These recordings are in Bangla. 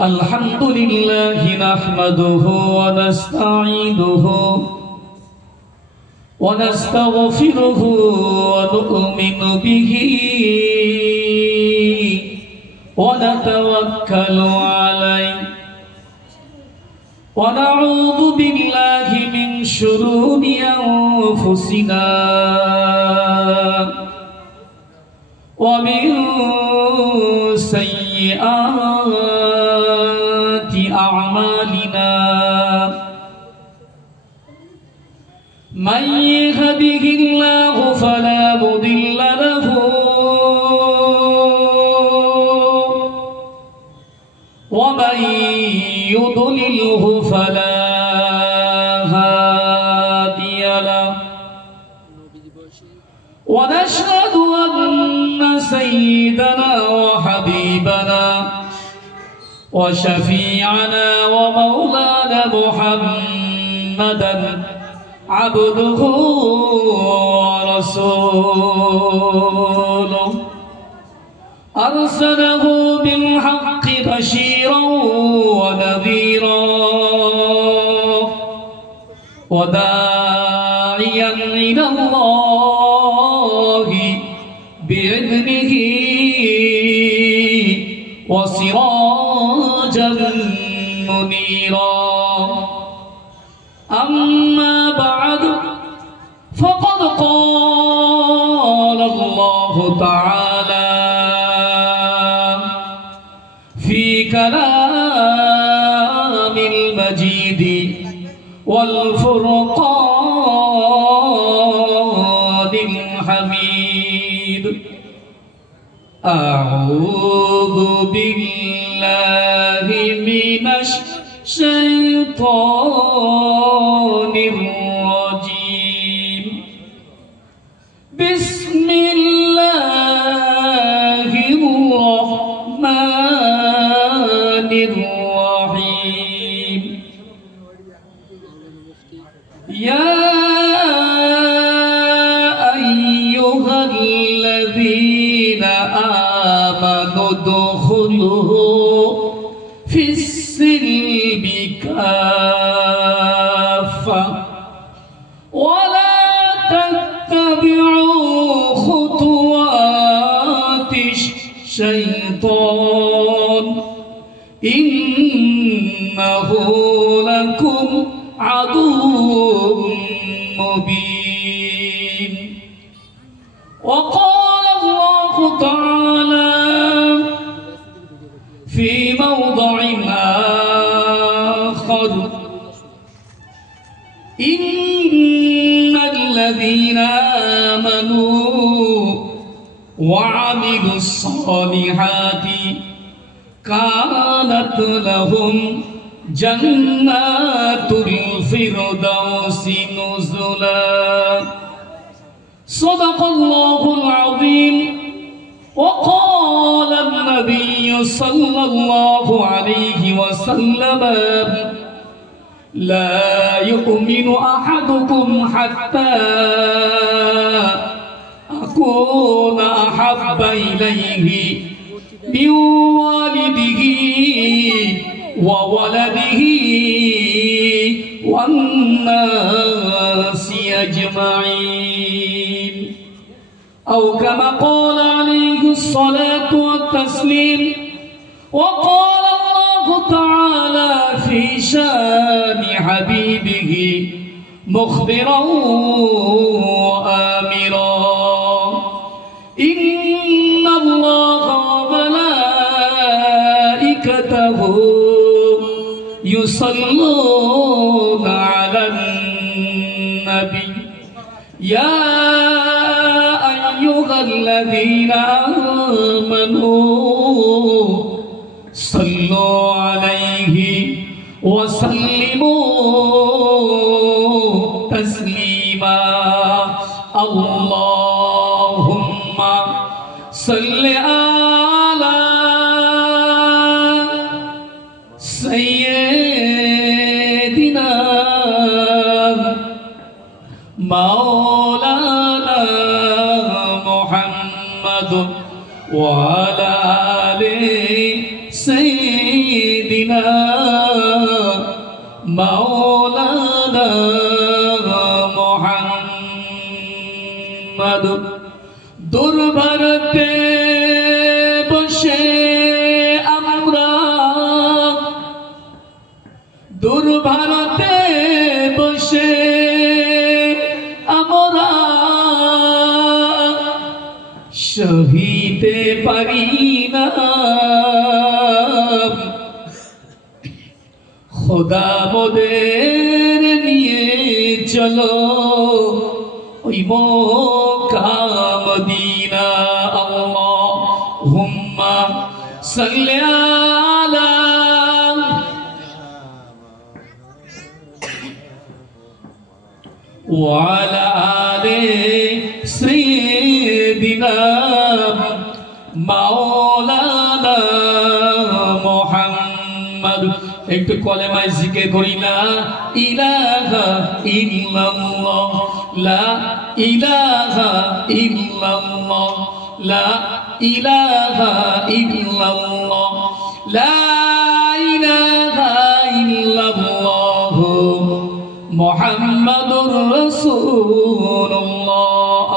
الحمد لله نحمده ونستعينه ونستغفره ونؤمن به ونتوكل عليه ونعوذ بالله من شرور أنفسنا ومن سيئات أعمالنا من يهده الله فلا مضل له ومن يضلله فلا هادي له ونشهد أن سيدنا وحبيبنا وشفيعنا ومولانا محمدا عبده ورسوله أرسله بالحق بشيرا ونذيرا وداعيا إلى الله بإذنه وسراجا منيرا أما بعد فقد قال الله تعالى في كلام المجيد والفرقان الحميد أعوذ بالله من الشيطان الرجيم بسم الله الرحمن الرحيم يا أيها الذين آمنوا ادخلوا في السلم كافة ولا تتبعوا خطوات الشيطان إنه لكم عدو مبين وقال الله تعالى في موضع آخر إن الذين آمنوا وعملوا الصالحات كانت لهم جنات الفردوس نزلا صدق الله العظيم وقال النبي صلى الله عليه وسلم لا يؤمن أحدكم حتى أكون أحب إليه من والده وولده والناس أجمعين أو كما قال عليه الصلاة والتسليم وقال الله تعالى في شان حبيبه مخبرا وآمرا إن الله وملائكته يصلون على النبي يا أيها الذين آمنوا صلوا عليه وسلموا تسليما اللهم صل على سيدنا مولانا محمد وعلى آل سيدنا سيدنا مولانا محمد দুর্ভারতে বসে আমরা দুর্ভারতে বসে আমরা সহিতে পারি না খোদা মোদের নিয়ে চলো ওই মক্কা মদিনা আল্লাহুম্মা সাল্লি আলা ওয়া আলা আলি সাইয়্যিদিনা মাওলানা মুহাম্মদ একটু কলেমায় জিকির করি না ইলাহা ইল্লাল্লাহ লা ইলাহা ইল্লাল্লাহ লা ইলাহা ইল্লাল্লাহ লা ইলাহা ইল্লাল্লাহ মুহাম্মাদুর রাসূলুল্লাহ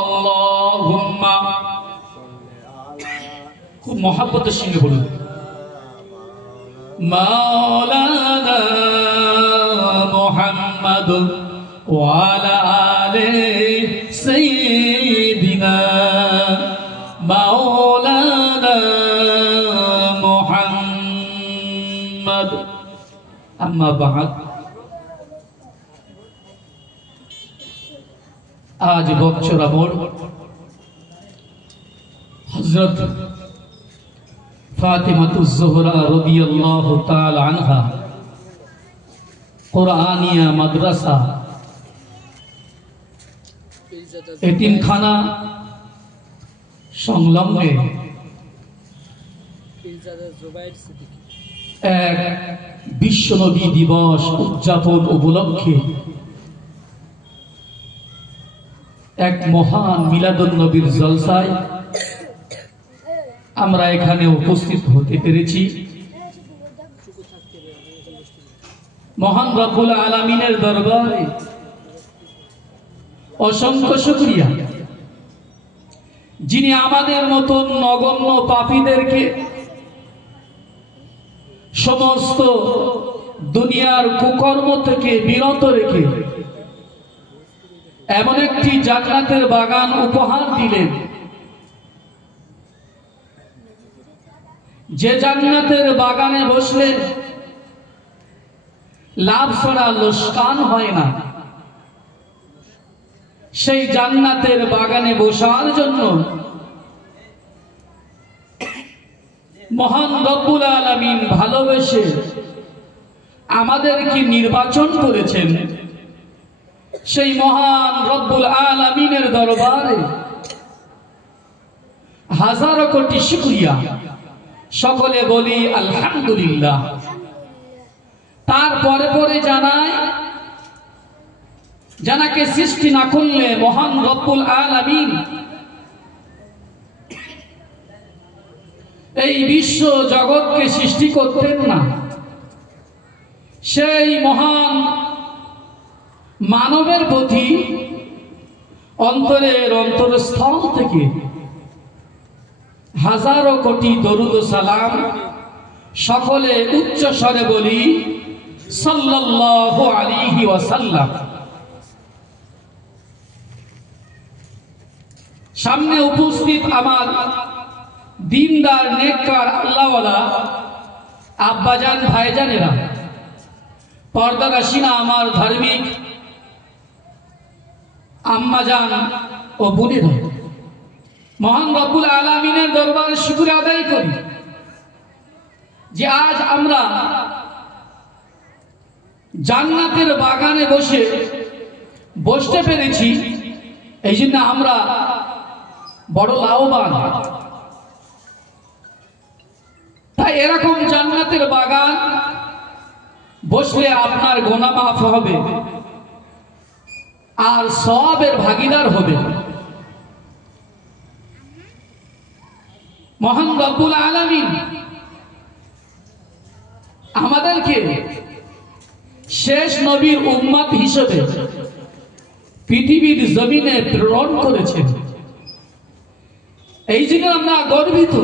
আল্লাহুম্মা খুব মহব্বতের সঙ্গে বলুন মাওলানা মুহাম্মদ ওয়া আলা আলি সাইয়্যিদিনা মাওলানা মুহাম্মদ আম্মা বা'দ আজ বছর আমর হযরত ফাতিমাতুজ জোহরা রাদিয়াল্লাহু তাআলা আনহা কুরআনিয়া মাদ্রাসা এতিমখানা সংলগ্নে এক বিশ্ব নবী দিবস উদযাপন উপলক্ষে এক মহান মিলাদুন নবীর জলসায় আমরা এখানে উপস্থিত হতে পেরেছি। মহান রব্বুল আলামিনের দরবারে অসংখ্য শুকরিয়া, যিনি আমাদের মতন নগণ্য পাপীদেরকে সমস্ত দুনিয়ার কুকর্ম থেকে বিরত রেখে এমন একটি জান্নাতের বাগান উপহার দিলেন, যে জান্নাতের বাগানে বসলে লাভ ছাড়া লোকসান হয় না। সেই জান্নাতের বাগানে বসার জন্য মহান রব্বুল আলামিন ভালোবেসে আমাদেরকে নির্বাচন করেছেন। সেই মহান রব্বুল আলামিনের দরবারে হাজারো কোটি শুকরিয়া, সকলে বলি আলহামদুলিল্লাহ। তারপরে পরে জানায়, জানাকে সৃষ্টি না করলে মহান রব্বুল আলামিন এই বিশ্ব জগৎকে সৃষ্টি করতেন না। সেই মহান মানবের প্রতি অন্তরের অন্তরস্থল থেকে হাজারো কোটি দরুদ ও সালাম, সকলে উচ্চ স্বরে বলি সাল্লাল্লাহু আলাইহি ওয়াসাল্লাম। সামনে উপস্থিত আমার দিনদার নেককার আল্লাহওয়ালা আব্বাজান ভাইজানেরা, পর্দানাশিনা আমার ধার্মিক আম্মাজান ও বোনেরা, মহান রব্বুল আলামিনের দরবারে শুকরিয়া আদায় করি যে আজ আমরা জান্নাতের বাগানে বসতে পেরেছি। এই জন্য আমরা বড় লাভবান। তাই এরকম জান্নাতের বাগান বসলে আপনার গুনাহ মাফ হবে আর সওয়াবের ভাগীদার হবে। মহান রব্বুল আলামিন আমাদেরকে শেষ নবীর উম্মত হিসেবে পৃথিবীর জমিনে প্রেরণ করেছেন। এই জন্য আমরা গর্বিত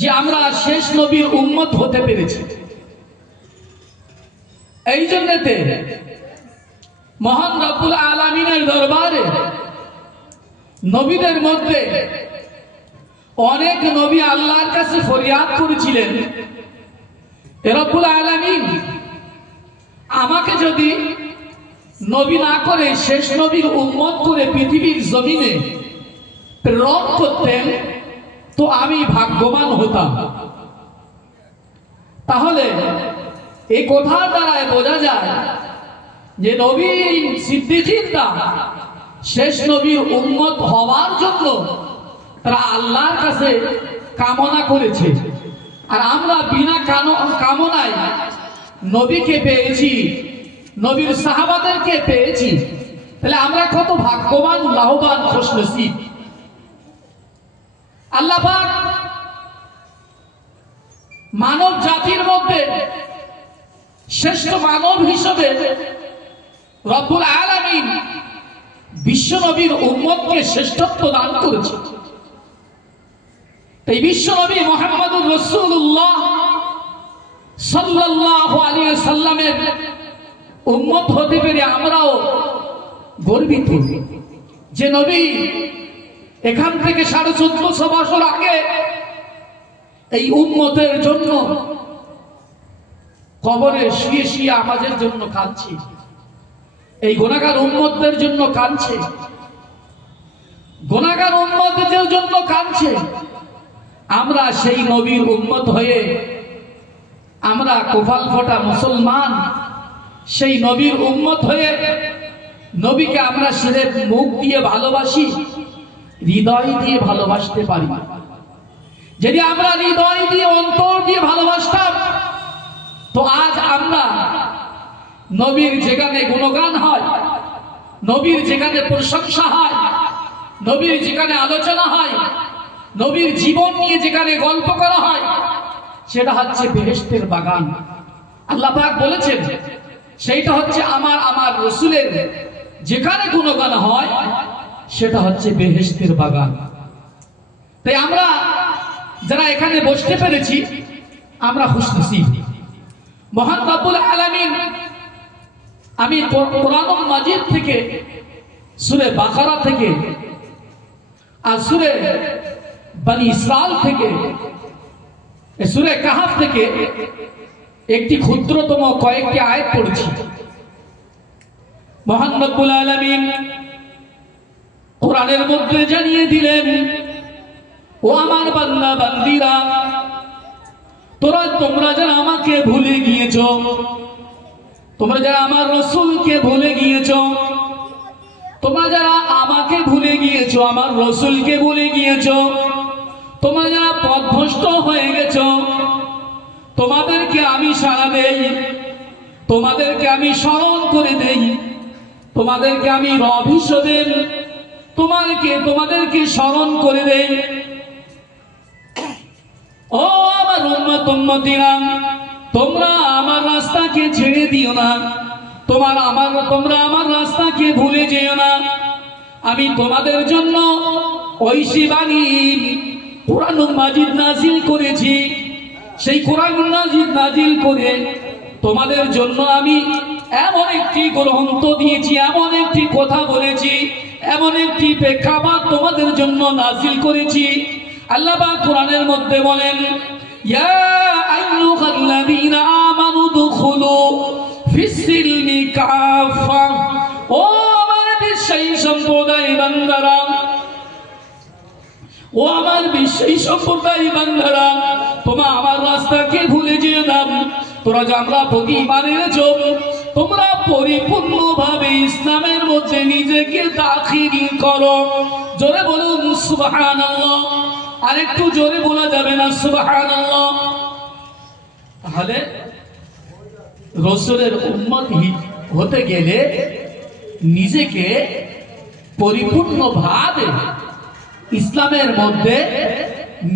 যে আমরা শেষ নবীর উম্মত হতে পেরেছি। এই জন্যতে মহান রব্বুল আলামিনের দরবারে নবীদের মধ্যে অনেক নবী আল্লাহর কাছে ফরিয়াদ করেছিলেন, রব্বুল আলামিন আমাকে যদি নবী না করে শেষ নবীর উম্মত করে পৃথিবীর জমিনে প্রেরণ করতেন তো আমি ভাগ্যবান হতাম। তাহলে এই কথার দ্বারা বোঝা যায় যে নবী সিদ্দিকীনরা শেষ নবীর উম্মত হওয়ার জন্য তারা আল্লাহর কাছে কামনা করেছে, আর আমরা বিনা কামনায় নবীকে পেয়েছি, নবীর সাহাবাদেরকে পেয়েছি। তাহলে আমরা কত ভাগ্যবান, লাভবান, খুশনসিব। আল্লাহ পাক মানব জাতির মধ্যে শ্রেষ্ঠ মানব হিসেবে রব্বুল আলামিন বিশ্ব নবীর উম্মতকে শ্রেষ্ঠত্ব দান করেছে। এই বিশ্ব নবী মুহাম্মদুর রাসূলুল্লাহ সাল্লাল্লাহু আলাইহি সাল্লামের উম্মত হতে পেরে আমরাও গর্বিত যে নবী এখান থেকে 1450 বছর আগে এই উম্মতের জন্য কবরে শুয়ে শুয়ে আমাদের জন্য কাঁদছে, এই গুনাহগার উম্মতদের জন্য কাঁদছে, গুনাহগার উম্মতদের জন্য কাঁদছে। আমরা সেই নবীর উম্মত হয়ে আমরা কপাল ফোটা মুসলমান, সেই নবীর উম্মত হয়ে নবীকে আমরা সিরেফ মুখ দিয়ে ভালোবাসি, হৃদয় দিয়ে ভালোবাসতে পারি। যদি আমরা হৃদয় দিয়ে, অন্তর দিয়ে ভালোবাসতাম তো আজ আমরা নবীর যেখানে গুণগান হয়, নবীর যেখানে প্রশংসা হয়, নবীর যেখানে আলোচনা হয়, নবীর জীবন নিয়ে যেখানে গল্প করা হয়, সেটা হচ্ছে বেহেশতের বাগান। আল্লাহ পাক বলেছেন সেইটা হচ্ছে আমার রাসূলের যেখানে গুণগান হয় সেটা হচ্ছে বেহেশতের বাগান। তাই আমরা যারা এখানে বসতে পেরেছি আমরা খুশনসিব। মহান রব্বুল আলামিন, আমি কোরআনুল মাজিদ থেকে, সূরা বাকারা থেকে আর সূরা বনি ইসরাইল থেকে, সূরা কাহফ থেকে একটি ক্ষুদ্রতম কয়েকটি আয়াত পড়েছি। মহান রব্বুল আলামিন কোরআনের মধ্যে জানিয়ে দিলেন, ও আমার বান্দা বান্দীরা, তোমরা যারা আমাকে ভুলে গিয়েছো, তোমরা যারা আমার রাসূলকে ভুলে গিয়েছো, তোমরা যারা আমাকে ভুলে গিয়েছো, আমার রাসূলকে ভুলে গিয়েছো, তোমরা যারা পথভ্রষ্ট হয়ে গেছো, তোমাদেরকে আমি সাড়া দেই, তোমাদেরকে আমি স্মরণ করে দেই, তোমাদেরকে আমি রব হিসেবে তোমাদেরকে স্মরণ করে দেই। ও আমার উম্মতীরা, তোমরা আমার রাস্তাকে ছেড়ে দিও না, তোমরা আমার রাস্তাকে ভুলে যেও না। আমি তোমাদের জন্য ঐশী বাণী কোরআনুল মাজিদ নাজিল করেছি। সেই কোরআনুল মাজিদ নাজিল করে তোমাদের জন্য আমি এমন একটি গ্রন্থ দিয়েছি, এমন একটি কথা বলেছি, এমন একটি প্রেক্ষাপট তোমাদের জন্য নাজিল করেছি। আল্লাহ পাক কোরআনের মধ্যে বলেন, ইয়া আইয়ুহাল্লাযীনা আমানু দুখুলু ফিস-সিলমি কাফা। ও আমার বিশ্বাসী সম্প্রদায় বান্দারা, ও আমার বিশ্বাসী সম্প্রদায় বান্দারা, তোমরা আমার রাস্তাকে ভুলে যেও না। তোমরা যে আমরা ঈমান এনেছো, তোমরা পরিপূর্ণভাবে ইসলামের মধ্যে নিজেকে দাখিল করো। জোরে বলুন সুবহানাল্লাহ। আরেকটু জোরে বলা যাবে না সুবহানাল্লাহ? তাহলে রাসূলের উম্মত হতে গেলে নিজেকে পরিপূর্ণভাবে ইসলামের মধ্যে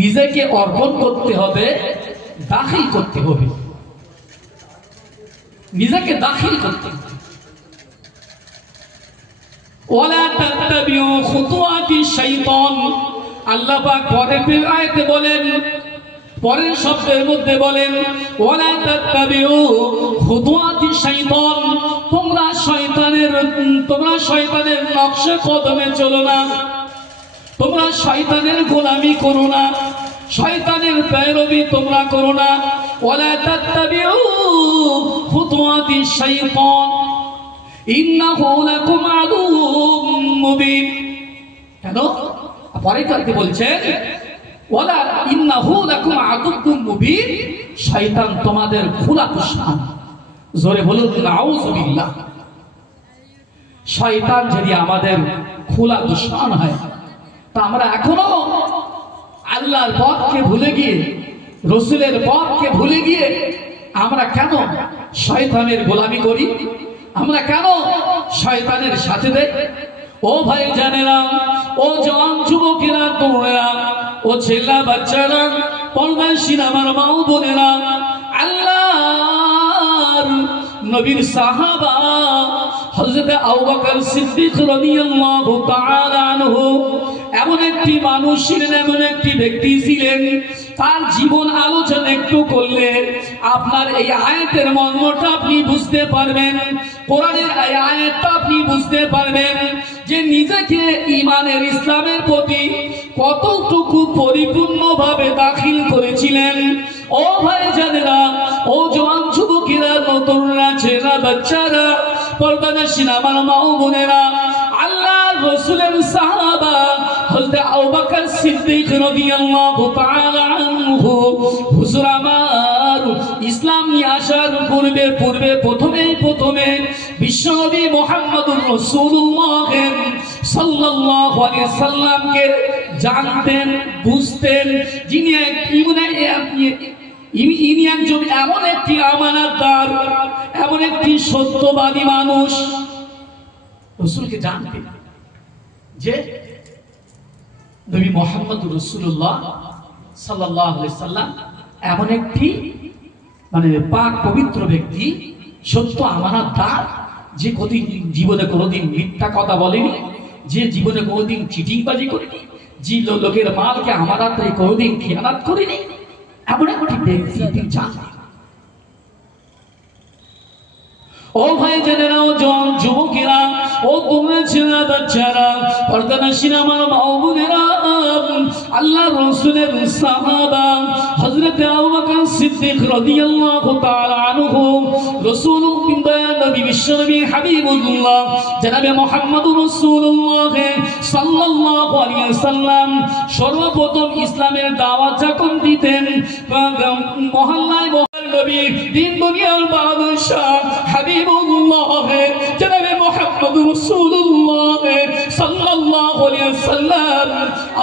নিজেকে অর্পণ করতে হবে, দাখিল করতে হবে। নিজেকে দাখিল করতে হবে। ওয়ালা তাত্তাবিউ খুতুওয়াতি শাইতান, আল্লাহ পাক পরের আয়াতে বলেন, পরের শব্দের মধ্যে বলেন ওয়ালা তাত্তাবিউ খুতুওয়াতি শাইতান, তোমরা শয়তানের নকশে কদমে চলো না, তোমরা শয়তানের গোলামি করো না, শয়তানের পেরোবি তোমরা করো না। ওয়ালা তাত্তাবিউ খুতুওয়াতি শাইতান ইন্নাহু লাকুম আদুউম মুবিন। কেন? পরে কাকে বলছেন ওয়ালা ইন্নাহু লাকুম আদুউম মুবিন, শয়তান তোমাদের খোলা দুশমন। জোরে বলুন নাউযু বিল্লাহ। শয়তান যদি আমাদের খোলা দুশমন হয়, তা আমরা এখনো আল্লাহর পথকে ভুলে গিয়ে, রাসূলের পথকে ভুলে গিয়ে আমরা কেন শয়তানের গোলামি করি? আমরা কেন শয়তানের সাথে দেই? ও ভাই জানেরা, ও জওয়ান যুবকেরা, তোমরা, ও ছেলে বাচ্চারা, পর্দাশীল আমার মা ও বোনেরা, আল্লাহর নবীর সাহাবা হযরত আবু বকর সিদ্দিক রাদিয়াল্লাহু তাআলা আনহু এমন একটি মানুষ ছিলেন, এমন একটি ব্যক্তি ছিলেন, তার জীবন আলোচনা একটু করলে আপনার এই আয়াতের মর্মটা আপনি বুঝতে পারবেন, কোরআনের এই আয়াতটা আপনি বুঝতে পারবেন যে নিজেকে ঈমানের ইসলামের প্রতি কতটুকু পরিপূর্ণভাবে দাখিল করেছিলেন। ও ভাই জানেরা, ও জওয়ান যুবকেরা, নতুনরা, ছেলেরা, বাচ্চারা, পর্দানশীল আমার মা ও বোনেরা, আল্লাহর রাসূলের সাহাবা হযরত আবু বকর সিদ্দিক রাদিয়াল্লাহু তাআলা আনহু, হুজুর আমার ইসলাম নিয়ে আসার পূর্বে প্রথমে বিশ্বনবী মুহাম্মদুর রাসূলুল্লাহ সাল্লাল্লাহু আলাইহি সাল্লামকে জানতেন, বুঝতেন, যিনি ইনি একজন এমন একটি আমানতদার, এমন একটি সত্যবাদী মানুষ। রাসূলকে জানতেন যে নবী মুহাম্মদ রাসূলুল্লাহ সাল্লাল্লাহু আলাইহি সাল্লাম এমন একটি পাক পবিত্র ব্যক্তি, সত্য আমানতদার, যে জীবনে কোনোদিন মিথ্যা কথা বলেনি, যে জীবনে কোনোদিন চিটিংবাজি করেনি, যে লোকের মালকে আমানতে কোনোদিন খেয়ানত করেনি, এমন একটি ব্যক্তি তিনি জানতেন। ও ভাই জানেরা, ও জওয়ান যুবকেরা, ও তোমরা ছেলেরা, বাচ্চারা, পর্দানশীল আমার মা ও বোনেরা, আল্লাহর রাসূলের সাহাবা হযরত আবু বকর সিদ্দিক রাদিয়াল্লাহু তাআলা আনহু, রাসূলুল্লাহ নবী বিশ্বনবী হাবিবুল্লাহ জনাবে মুহাম্মদুর রাসূলুল্লাহ সাল্লাল্লাহু আলাইহি ওয়াসাল্লাম সর্বপ্রথম ইসলামের দাওয়াত যখন দিতেন, মহল্লায় নবী, দিন দুনিয়ার বাদশা হাবিবুল্লাহ জনাবে মুহাম্মদুর রাসূলুল্লাহ সাল্লাল্লাহু আলাইহি ওয়াসাল্লাম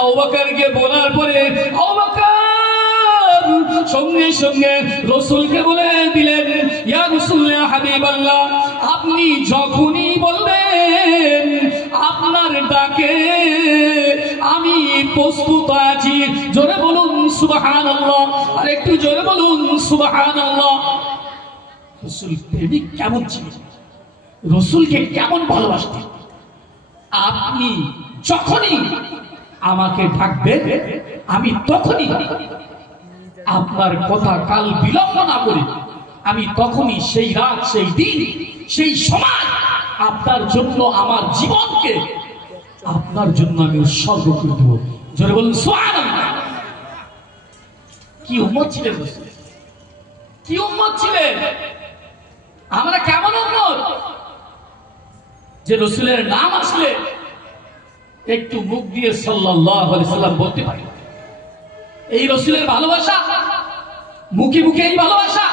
আবু বকরকে বলার পরে আবু বকর সঙ্গে সঙ্গে রাসূলকে বলে দিলেন, ইয়া রাসূল, ইয়া হাবিবাল্লাহ, আপনি যখনই বলবেন আপনার ডাকে আমি প্রস্তুত আছি। জোরে বলুন সুবহানাল্লাহ, আর একটু জোরে বলুন সুবহানাল্লাহ। রাসূল প্রেমিক কেমন ছিলেন, রাসূলকে কেমন ভালোবাসতেন। আপনি যখনই আমাকে ডাকবেন আমি তখনই আপনার কথা কাল বিলম্ব না করি, আমি তখনই সেই রাত, সেই দিন, সেই সময় আপনার জন্য আমার জীবনকে আপনার জন্য আমি উৎসর্গ করে দেব। জোরে বলুন সুবহানাল্লাহ। কি উম্মত ছিলেন রাসূল, কি উম্মত ছিলেন। আমরা কেমন উম্মত যে রাসূলের নাম আসলে একটু মুখ দিয়ে সাল্লাল্লাহু আলাইহি সাল্লাম বলতে পারি। এই রাসূলের ভালোবাসা মুখে মুখে এই ভালোবাসা,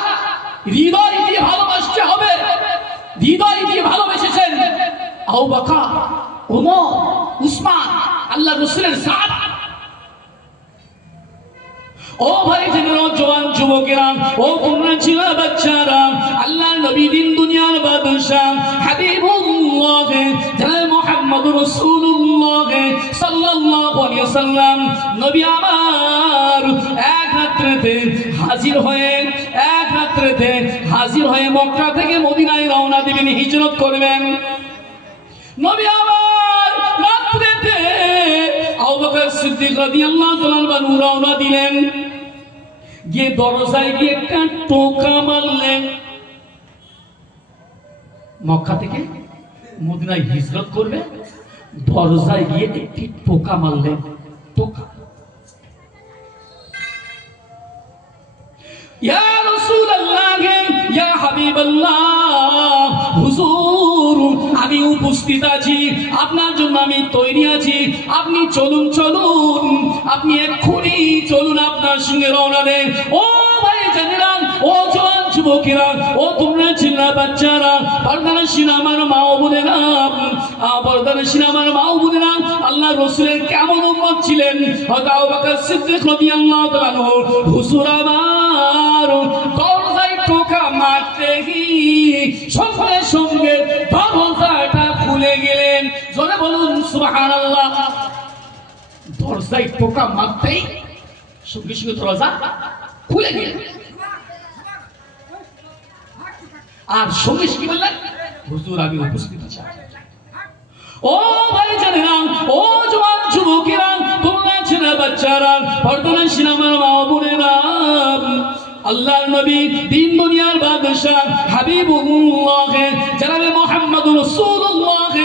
হৃদয় দিয়ে ভালোবাসতে হবে। হৃদয় দিয়ে ভালোবেসেছেন আবু বকর, ওমর, উসমান, আল্লাহ রাসূলের সাহাবা। ও ভাই জানেরা, জওয়ান যুবকেরা, ও তোমরা ছেলেরা, বাচ্চারা, আল্লাহ নবী, দিন দুনিয়ার বাদশা হাবিবুল্লাহ জনাবে মুহাম্মদুর রাসূলুল্লাহ সাল্লাল্লাহু আলাইহি ওয়াসাল্লাম নবী আমার এক রাত্রিতে হাজির হয়ে হয়ে মক্কা থেকে মদিনায় রওনা দিবেন, হিজরত করবেন। নবী আমার রাত্রিতে আবু বকর সিদ্দিক রাদিয়াল্লাহু তাআলা আনহু রওনা দিলেন, গিয়ে দরজায় গিয়ে একটা টোকা মারলেন। মক্কা থেকে মদিনায় হিজরত করবে, দরজায় গিয়ে একটি টোকা মারলেন। টোকা, ইয়া রাসূলুল্লাহ, ইয়া হাবিবাল্লাহ, হুজুর আমি উপস্থিত আছি, আপনার জন্য আমি তৈরি আছি, আপনি চলুন চলুন, আপনি এক্ষুনি চলুন, আপনার সঙ্গে রওনা দেন। ও ভাই জানেরা, ও জওয়ান যুবকেরা, ও তোমরা ছেলেরা বাচ্চারা, পর্দানশীল আমার মা ও বোনেরা, পর্দানশীল আমার মা ও বোনেরা, আল্লাহ রাসূলের কেমন উম্মত ছিলেন। হযরত আবু বকর সিদ্দিক রাদিয়াল্লাহু তাআলা আনহু হুজুর আমার দরজায় টোকা মারতেই সঙ্গে সঙ্গে দরজাটা খুলে গেলেন। জোরে বলুন সুবহানাল্লাহ। দরজায় টোকা মারতেই সঙ্গে সঙ্গে দরজা খুলে গেলেন, আর সঙ্গে কি বললেন, হুজুর আমি উপস্থিত আছি। ও ভাই জানেরা, ও জওয়ান যুবকেরা, তোমরা ছেলে বাচ্চারা, পর্দানশীল আমার মা বোনেরা, আল্লাহর নবী দিন দুনিয়ার বাদশা হাবিবুল্লাহ জনাবে মুহাম্মদুর রাসূলুল্লাহ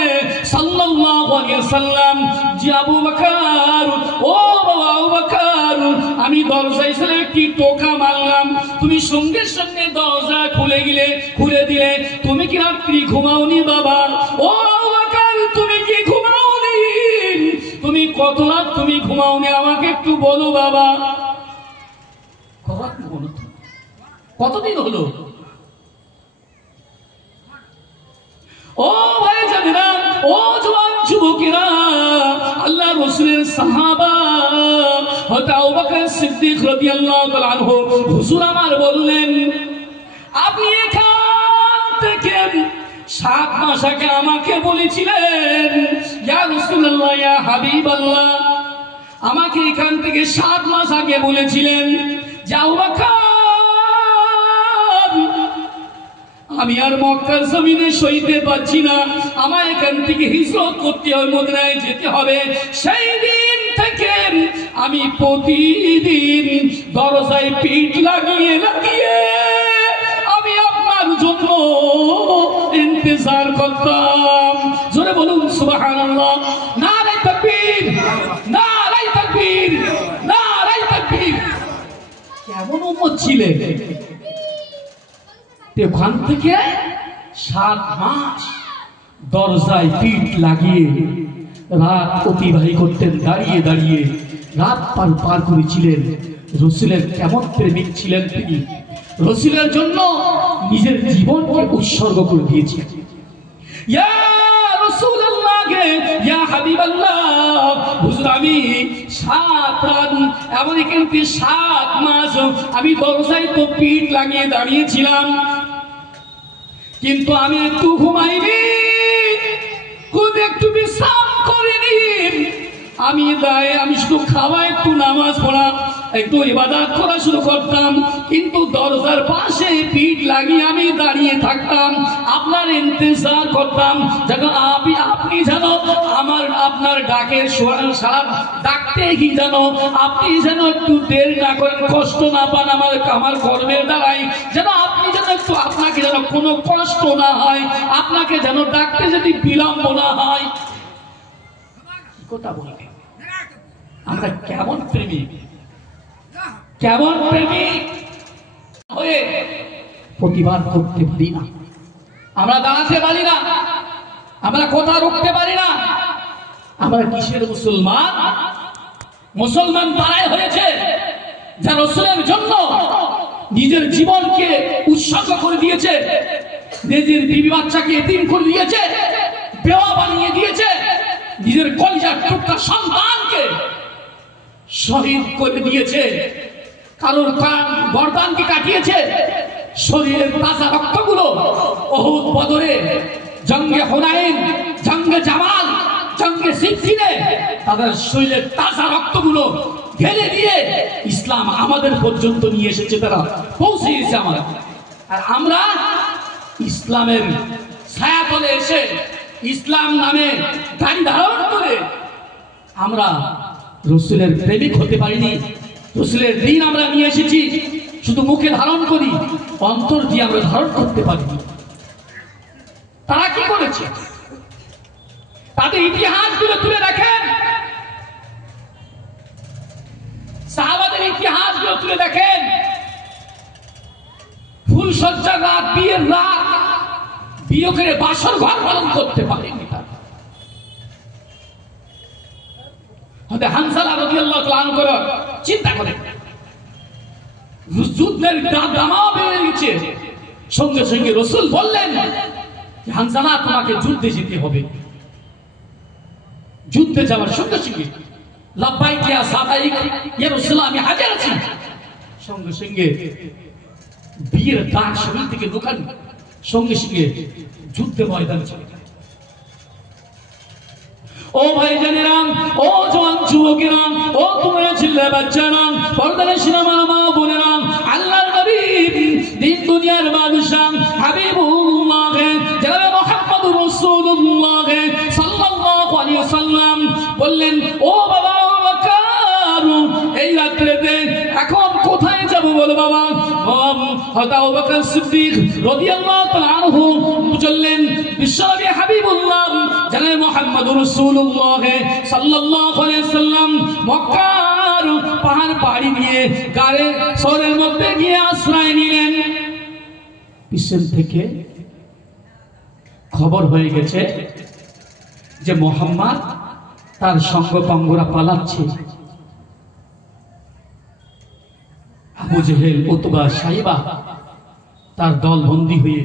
সাল্লাল্লাহু আলাইহি ওয়াসাল্লাম, জি আবু বকর, ও বাবা আবু বকর, আমি দরজায় এসে একটি টোকা মারলাম, তুমি সঙ্গে সঙ্গে দরজা খুলে দিলে, তুমি কি রাত্রি ঘুমাওনি বাবা? ও আবু বকর, তুমি কি ঘুমাওনি? তুমি কত রাত তুমি ঘুমাওনি, আমাকে একটু বলো বাবা। কতদিন হলো? ও ভাই জানেরা, ও জওয়ান যুবকেরা, আল্লাহ রাসূলের সাহাবা হযরত আবু বকর সিদ্দিক রাদিয়াল্লাহু তাআলা আনহু হুজুর আমার বললেন, আপনি এখান থেকে 7 মাস আগে আমাকে বলেছিলেন, ইয়া রাসূলুল্লাহ, ইয়া হাবিবাল্লাহ, আমাকে এখান থেকে 7 মাস আগে বলেছিলেন যে আবু বকর, আমি আর মক্কার জমিনে সইতে পারছি না, আমার এখান থেকে হিজরত করতে হবে, মদিনায় যেতে হবে। সেই দিন থেকে আমি প্রতিদিন দরজায় পিঠ লাগিয়ে আমি আপনার জন্য ইন্তজার করতাম। জোরে বলুন সুবহানাল্লাহ। নারে তাকবীর, নারে তাকবীর, নারে তাকবীর। কেমন উম্মত ছিলেন! ওখান থেকে 7 মাস দরজায় পিঠ লাগিয়ে রাত অতিবাহিত করতেন, দাঁড়িয়ে দাঁড়িয়ে রাত পার করেছিলেন। রাসূলের কেমন প্রেমিক ছিলেন তিনি, রাসূলের জন্য নিজের জীবনকে উৎসর্গ করে দিয়েছিলেন। ইয়া রাসূলুল্লাহ, ইয়া হাবিবাল্লাহ, হুজুর আমি 7 রাত, এমন কিন্তু 7 মাস আমি দরজায় তো পিঠ লাগিয়ে দাঁড়িয়েছিলাম, কিন্তু আমি একটু ঘুমাইনি, একটু বিশ্রাম করিনি। আমি শুধু খাওয়া, একটু নামাজ পড়া, একটু ইবাদত করা শুরু করতাম, কিন্তু দরজার পাশে পিঠ লাগিয়ে আমি দাঁড়িয়ে থাকতাম, আপনার ইন্তজার করতাম, যেন আপনি যেন আপনার ডাকের সাড়া ডাকতে কি যেন আপনি যেন একটু দেরি না করেন, কষ্ট না পান আমার কর্মের দ্বারাই, যেন আপনি যেন একটু, আপনাকে যেন কোনো কষ্ট না হয়, আপনাকে যেন ডাকতে যদি বিলম্ব না হয়। কথা বলবে আমরা কেমন প্রেমিক, কেমন প্রেমিক হয়ে প্রতিবাদ করতে পারি না, আমরা দাঁড়াতে পারি না, আমরা কথা রুখতে পারি না। আমরা কিসের মুসলমান? মুসলমান তারাই হয়েছে যারা রাসূলের জন্য নিজের জীবনকে উৎসর্গ করে দিয়েছে, নিজের বিবি বাচ্চাকে এতিম করে দিয়েছে, বেওয়া বানিয়ে দিয়েছে, নিজের কলিজার টুকরা সন্তানকে শহীদ করে দিয়েছে, কারোর গর্দানকে কাটিয়েছে, শরীরের তাজা রক্তগুলো উহুদ, বদরে, জঙ্গে হুনাইন, জঙ্গে জামাল, জঙ্গে সিফিনে তাদের শরীরের তাজা রক্তগুলো ঢেলে দিয়ে ইসলাম আমাদের পর্যন্ত নিয়ে এসেছে, তারা পৌঁছে গেছে। আর আমরা ইসলামের ছায়াতলে এসে ইসলাম নামে দাড়ি ধারণ করে আমরা রসুলের প্রেমিক হতে পারিনি। রসুলের দিন আমরা নিয়ে এসেছি, শুধু মুখে ধারণ করি, অন্তর দিয়ে আমরা ধারণ করতে পারিনি। তারা কি করেছে? তাদের ইতিহাসগুলো তুলে দেখেন, সাহাবাদের ইতিহাসগুলো তুলে দেখেন। ফুলসজ্জার রাত, বিয়ের রাত, বিয়ে করে বাসর ঘর পালন করতে পারেনি তারা। হয়তো হানজালা রাদিয়াল্লাহু তাআলা আনহু করে চিন্তা করেন, যুদ্ধের দামাও বেড়ে গেছে, সঙ্গে সঙ্গে রাসূল বললেন, হানজালা তোমাকে যুদ্ধে যেতে হবে। যুদ্ধে যাওয়ার সঙ্গে সঙ্গে লাব্বাইক ইয়া সাদাইক ইয়া রাসূলুল্লাহ, আমি হাজির আছি। সঙ্গে সঙ্গে বিয়ের দাগ শরীর থেকে ঢোকান, সঙ্গে সঙ্গে যুদ্ধে ময়দানে চলে গেলেন। ও ভাই জানেরা, ও জওয়ান যুবকেরা, ও তোমরা ছেলে বাচ্চারা, পর্দার সিনেমা মা বোনেরা, আল্লাহর নবী দিন দুনিয়ার বাদশা হাবিবুল্লাহ জনাবে মুহাম্মদুর রাসূলুল্লাহ সাল্লাল্লাহু আলাইহি ওয়াসাল্লাম বললেন, ও বাবা বকর, এই রাত্রিতে এখন কোথায় যাব বলো বাবা? হযরত আবু বকর সিদ্দিক রাদিয়াল্লাহু তাআলা আনহু বললেন, বিশ্বনবী হাবিবুল্লাহ জনাবে মুহাম্মদুর রাসূলুল্লাহ সাল্লাল্লাহু আলাইহি ওয়াসাল্লাম মক্কার পাহাড় পাড়ি দিয়ে গাড়ে শহরের মধ্যে গিয়ে আশ্রয় নিলেন। পিছন থেকে খবর হয়ে গেছে যে মুহাম্মদ তার সঙ্গপাঙ্গরা পালাচ্ছে। আবু জেহেল, উতবা, সাইবা তার দল বন্দী হয়ে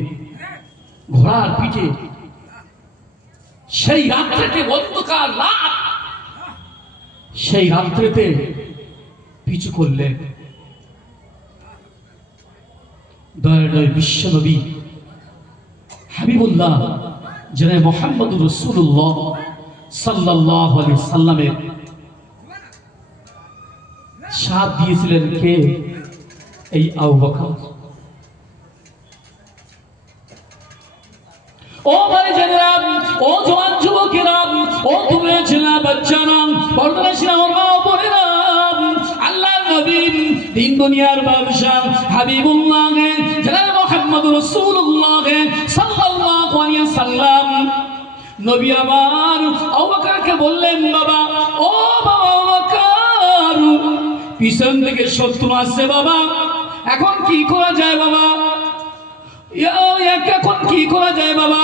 ঘোড়ার পিঠে সেই রাত্রিতে, অন্ধকার রাত, সেই রাত্রিতে পিছু করলেন। দয়াময় বিশ্বনবী হাবিবুল্লাহ জনাবে মুহাম্মদুর রাসূলুল্লাহ সাল্লাল্লাহু আলাইহি সাল্লামের সাথ দিয়েছিলেন কে? এই আবু বকর। ও ভাই জানেরা, ও জওয়ান যুবকেরা, ও তোমরা ছেলে বাচ্চারা, পর্দার সিনেমা মা বোনেরা, আল্লাহর নবী দিন দুনিয়ার বাদশা হাবিবুল্লাহ জনাবে মুহাম্মদুর রাসূলুল্লাহ সাল্লাল্লাহু আলাইহি ওয়াসাল্লাম নবী আমার আবু বকরকে বললেন, বাবা, ও বাবা আবু বকর, পিছন থেকে শত্রু আসছে বাবা, এখন কি করা যায় বাবা? এখন কি করা যায় বাবা?